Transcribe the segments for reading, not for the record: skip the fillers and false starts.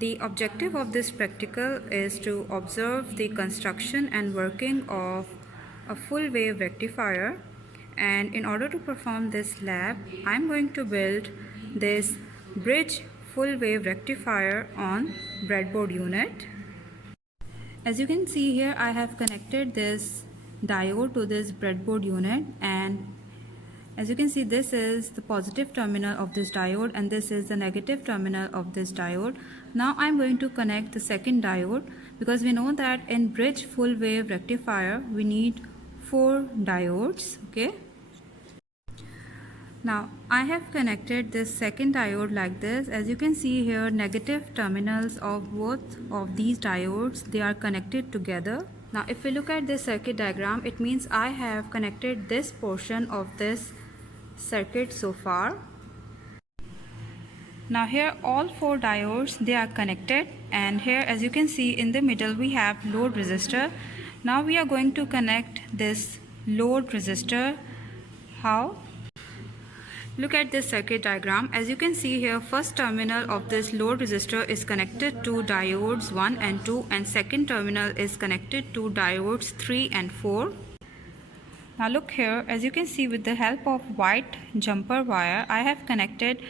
The objective of this practical is to observe the construction and working of a full wave rectifier, and in order to perform this lab, I'm going to build this bridge full wave rectifier on breadboard unit. As you can see here, I have connected this diode to this breadboard unit, and as you can see, this is the positive terminal of this diode and this is the negative terminal of this diode. Now I'm going to connect the second diode, because we know that in bridge full wave rectifier we need 4 diodes. Okay. Now I have connected this second diode like this. As you can see here, negative terminals of both of these diodes, they are connected together. Now if we look at this circuit diagram, it means I have connected this portion of this circuit so far. Now here all 4 diodes, they are connected, and here as you can see in the middle we have load resistor. Now we are going to connect this load resistor. How? Look at this circuit diagram. As you can see here, first terminal of this load resistor is connected to diodes 1 and 2, and second terminal is connected to diodes 3 and 4. Now look here, as you can see, with the help of white jumper wire, I have connected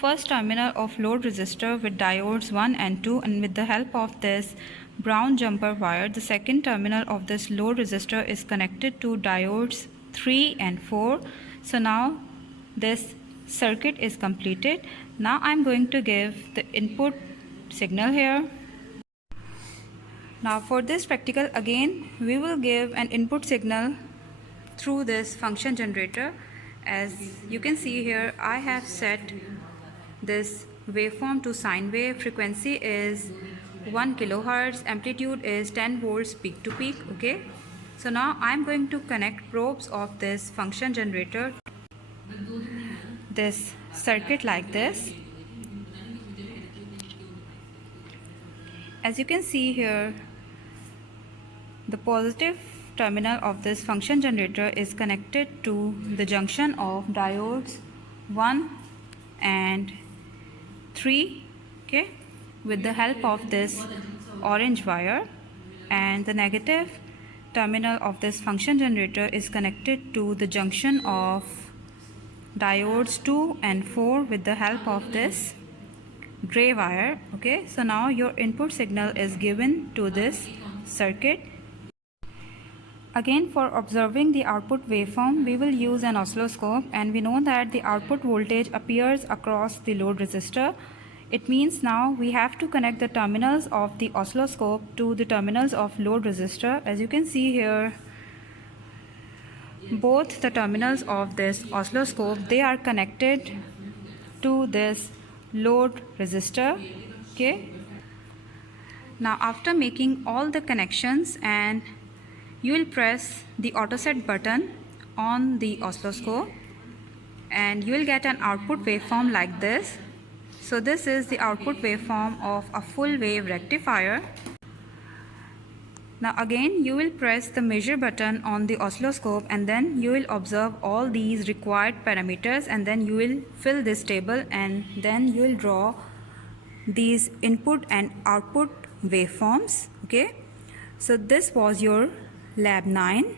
first terminal of load resistor with diodes 1 and 2, and with the help of this brown jumper wire, the second terminal of this load resistor is connected to diodes 3 and 4. So now this circuit is completed. Now I'm going to give the input signal here. Now for this practical, again we will give an input signal through this function generator. As you can see here, I have set this waveform to sine wave. Frequency is 1 kilohertz, amplitude is 10 volts peak to peak. Okay, so now I'm going to connect probes of this function generator, this circuit like this. As you can see here, the positive terminal of this function generator is connected to the junction of diodes 1 and 3, okay, with the help of this orange wire, and the negative terminal of this function generator is connected to the junction of diodes 2 and 4 with the help of this gray wire. Okay, so now your input signal is given to this circuit. Again, for observing the output waveform, we will use an oscilloscope, and we know that the output voltage appears across the load resistor. It means now we have to connect the terminals of the oscilloscope to the terminals of load resistor. As you can see here, both the terminals of this oscilloscope, they are connected to this load resistor. Okay. Now after making all the connections, and you will press the auto set button on the oscilloscope, and you will get an output waveform like this. So this is the output waveform of a full wave rectifier. Now again you will press the measure button on the oscilloscope, and then you will observe all these required parameters, and then you will fill this table, and then you will draw these input and output waveforms. Okay, so this was your lab 9.